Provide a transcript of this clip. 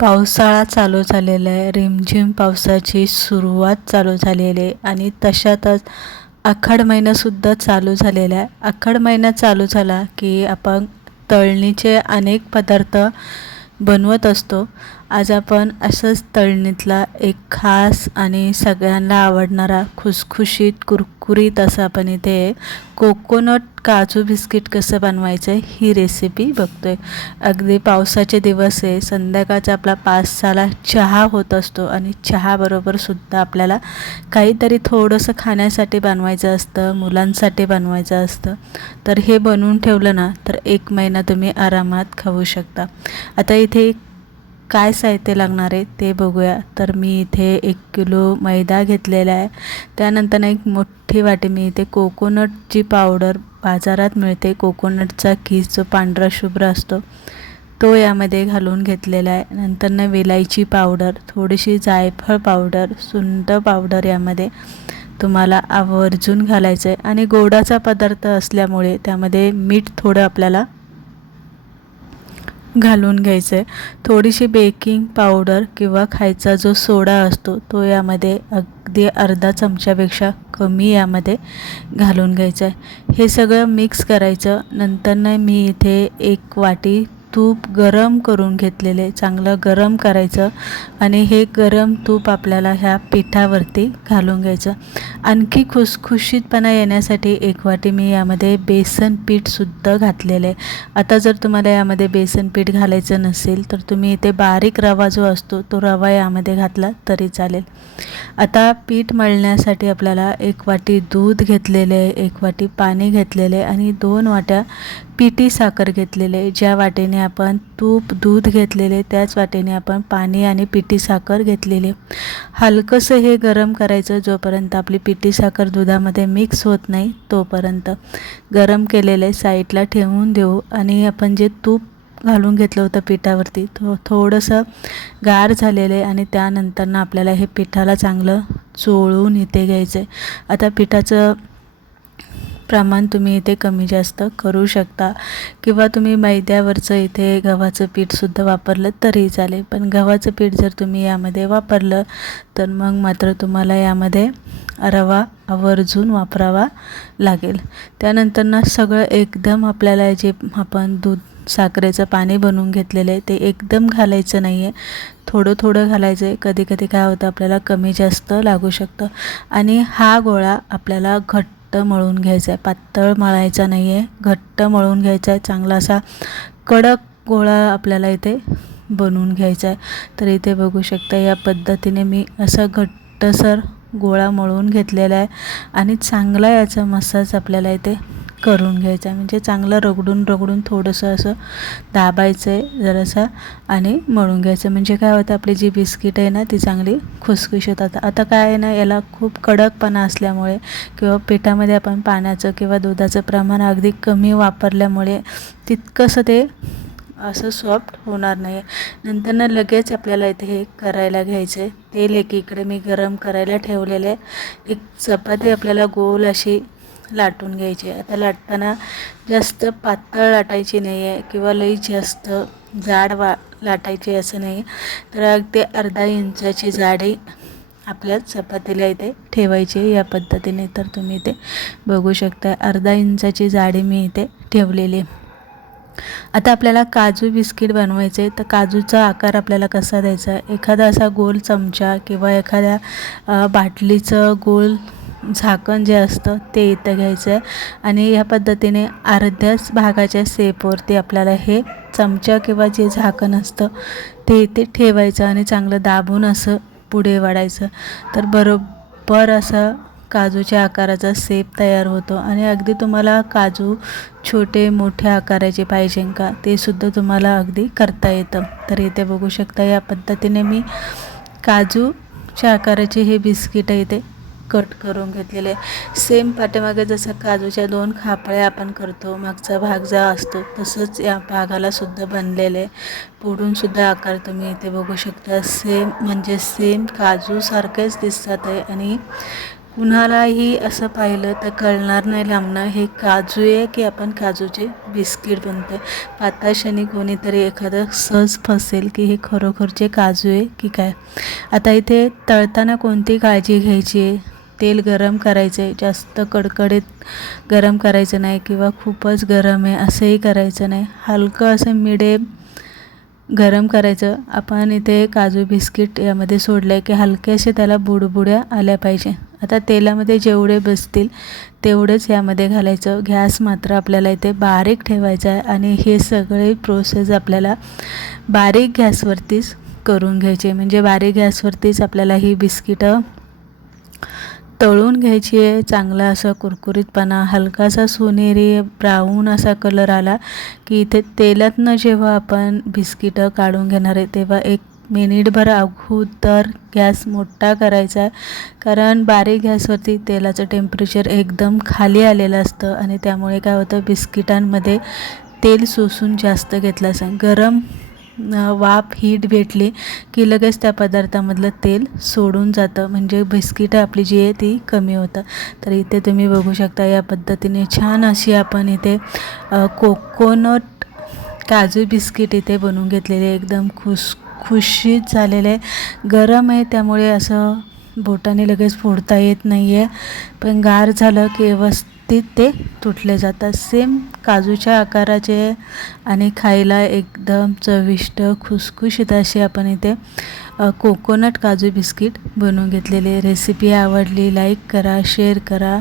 पावसाळा चालू झालेला आहे. रिमझिम पावसाची सुरुवात चालू झालेली आहे आणि तशातच आखाड महिनासुद्धा चालू झालेला आहे. आखाड महिना चालू झाला की आपण तळणीचे अनेक पदार्थ बनवत असतो. आज आपण असंच तळणीतला एक खास आणि सगळ्यांना आवडणारा खुसखुशीत कुरकुरीत असं आपण इथे कोकोनट काजू बिस्किट कसं बनवायचं आहे ही रेसिपी बघतोय. अगदी पावसाचे दिवस आहे. संध्याकाळचा आपला 5-6ला चहा होत असतो आणि चहाबरोबर सुद्धा आपल्याला काहीतरी थोडंसं खाण्यासाठी बनवायचं असतं, मुलांसाठी बनवायचं असतं. तर हे बनवून ठेवलं ना तर 1 महिना तुम्ही आरामात खाऊ शकता. आता इथे काय साहित्य लागणार आहे ते बघूया. तर मी इथे 1 किलो मैदा घेतलेला आहे. त्यानंतर एक मोठी वाटी मी इथे कोकोनटची पावडर बाजारात मिळते. कोकोनटचा किस जो पांढरा शुभ्र असतो तो यामध्ये घालून घेतलेला आहे. नंतर वेलायची पावडर, थोडीशी जायफळ पावडर, सुंठ पावडर यामध्ये तुम्हाला आवर्जून घालायचं आहे. आणि गोडाचा पदार्थ असल्यामुळे त्यामध्ये मीठ थोडं आपल्याला घालून घ्यायचं आहे. थोडीशी बेकिंग पावडर किंवा खायचा जो सोडा असतो तो यामध्ये अगदी अर्धा चमच्यापेक्षा कमी यामध्ये घालून घ्यायचं आहे. हे सगळं मिक्स करायचं. नंतर मी इथे 1 वाटी तूप गरम करून घेतलेले, चांगलं गरम करायचं आणि हे गरम तूप आपल्याला ह्या पिठावरती घालून घ्यायचं. आणखी खुसखुशीतपणा येण्यासाठी 1 वाटी मी यामध्ये बेसन पीठसुद्धा घातलेलं आहे. आता जर तुम्हाला यामध्ये बेसन पीठ घालायचं नसेल तर तुम्ही इथे बारीक रवा जो असतो तो रवा यामध्ये घातला तरी चालेल. आता पीठ मळण्यासाठी आपल्याला 1 वाटी दूध घेतलेले आहे, 1 वाटी पाणी घेतलेले आणि 2 वाट्या पिठी साखर घेतलेले. ज्या वाटेने आपण तूप दूध घेतलेले त्याच वाटेने आपण पाणी आणि पिठी साखर घेतलेले. हलकंसं हे गरम करायचं जोपर्यंत आपली पिठी साखर दुधामध्ये मिक्स होत नाही तोपर्यंत. गरम केलेले साईडला ठेवून देऊ आणि आपण जे तूप घालून घेतलं होतं पिठावरती थोडंसं गार झालेले आणि त्यानंतरनं आपल्याला हे पिठाला चांगलं चोळून इथे घ्यायचं आहे. आता पिठाचं प्रमाण तुम्ही इथे कमी जास्त करू शकता किंवा तुम्ही मैद्यावरचं इथे गव्हाचं पीठसुद्धा वापरलं तरी चालेल. पण गव्हाचं पीठ जर तुम्ही यामध्ये वापरलं तर मग मात्र तुम्हाला यामध्ये रवा आवर्जून वापरावा लागेल. त्यानंतर सगळं एकदम आपल्याला जे आपण दूध साखरेचं पाणी बनवून घेतलेलं आहे ते एकदम घालायचं नाही आहे, थोडं थोडं घालायचं आहे. कधी कधी काय होतं आपल्याला कमी जास्त लागू शकतं. आणि हा गोळा आपल्याला घट्ट मळून घ्यायचा आहे, पातळ मळायचा नाही आहे, घट्ट मळून घ्यायचा आहे. चांगला असा कडक गोळा आपल्याला इथे बनवून घ्यायचा आहे. तर इथे बघू शकता या पद्धतीने मी असं घट्टसर गोळा मळून घेतलेला आहे आणि चांगला याचा मसाज आपल्याला इथे करून घ्यायचा आहे. म्हणजे चांगलं रगडून थोडंसं असं दाबायचं आहे जरासं आणि मळून घ्यायचं. म्हणजे काय होतं आपली जी बिस्किट आहे ना ती चांगली खुसखुशीत होतात. आता काय आहे ना याला खूप कडकपणा असल्यामुळे किंवा पिठामध्ये आपण पाण्याचं किंवा दुधाचं प्रमाण अगदी कमी वापरल्यामुळे तितकंसं ते असं सॉफ्ट होणार नाही. नंतर लगेच आपल्याला इथे हे करायला घ्यायचं आहे. तेल एकीकडे मी गरम करायला ठेवलेले. एक चपाती आपल्याला गोल अशी लाटून घ्यायची. आता लाटताना जास्त पातळ लाटायची नाही आहे किंवा लई जास्त जाड लाटायची असं नाही. तर अगदी अर्धा इंचाची जाडी आपल्या चपातीला इथे ठेवायची या पद्धतीने. तर तुम्ही इथे बघू शकता अर्धा इंचाची जाडी मी इथे ठेवलेली. आता आपल्याला काजू बिस्किट बनवायचे. तर काजूचा आकार आपल्याला कसा द्यायचा, एखादा असा गोल चमचा किंवा एखाद्या बाटलीचं गोल झाकण जे असतं ते इथं घ्यायचं आहे आणि ह्या पद्धतीने अर्ध्याच भागाच्या शेपवरती आपल्याला हे चमचा किंवा जे झाकण असतं ते इथे ठेवायचं आणि चांगलं दाबून असं पुढे वाढायचं. तर बरोबर असं काजूच्या आकाराचा शेप तयार होतो. आणि अगदी तुम्हाला काजू छोटे मोठ्या आकाराचे पाहिजे का ते सुद्धा तुम्हाला अगदी करता येतं. तर इथे बघू शकता या पद्धतीने मी काजूच्या आकाराचे हे बिस्किट इथे कट करून घेतलेले. सेम पाठीमागे जसं काजूच्या 2 खापळ्या आपण करतो मागचा भाग जो असतो तसंच या भागाला सुद्धा बनलेले. पुढून सुद्धा आकार तुम्ही इथे बघू शकता. सेम म्हणजे सेम काजूसारखेच दिसतात आहे आणि कुणालाही असं पाहिलं तर कळणार नाही लांबणं हे काजू आहे की आपण काजूचे बिस्किट बनतो आहे. पाहताक्षणी कोणीतरी एखादं सहज फसेल की हे खरोखरचे काजू आहे की काय. आता इथे तळताना कोणती काळजी घ्यायची आहे, तेल गरम करायचं आहे, जास्त कडकडीत गरम करायचं नाही किंवा खूपच गरम आहे असंही करायचं नाही, हलकं असं मिडियम गरम करायचं. आपण इथे काजू बिस्किट यामध्ये सोडलं आहे की हलकेसे त्याला बुडबुड्या आल्या पाहिजे. आता तेलामध्ये जेवढे बसतील तेवढंच यामध्ये घालायचं. गॅस मात्र आपल्याला इथे बारीक ठेवायचा आहे आणि हे सगळे प्रोसेस आपल्याला बारीक गॅसवरतीच करून घ्यायचे, म्हणजे बारीक गॅसवरतीच आपल्याला ही बिस्किटं तळून घ्यायची आहे. चांगला असा कुरकुरीतपणा, हलकासा सोनेरी ब्राऊन असा कलर आला की इथे तेलातनं जेव्हा आपण बिस्किटं काढून घेणार आहे तेव्हा एक मिनिटभर अगोदर गॅस मोठा करायचा आहे, कारण बारीक गॅसवरती तेलाचं टेम्परेचर एकदम खाली आलेलं असतं आणि त्यामुळे काय होतं, बिस्किटांमध्ये तेल शोषून जास्त घेतलं असं गरम वाफ हीट भेटली की लगेच त्या पदार्थामधलं तेल सोडून जातं, म्हणजे बिस्किटं आपली जी आहे ती कमी होतं. तर इथे तुम्ही बघू शकता या पद्धतीने छान अशी आपण इथे कोकोनट काजू बिस्किट इथे बनवून घेतलेले, एकदम खुसखुशीत झालेले. गरम आहे त्यामुळे असं बोटाने लगेच फोडता येत नाही आहे, पण गार झालं की व्यवस्थित ते तुटले जातात. सेम काजूच्या आकाराचे आणि खायला एकदम चविष्ट खुसखुशीत असे आपण इथे कोकोनट काजू बिस्किट बनवून घेतलेले. रेसिपी आवडली लाईक करा, शेअर करा.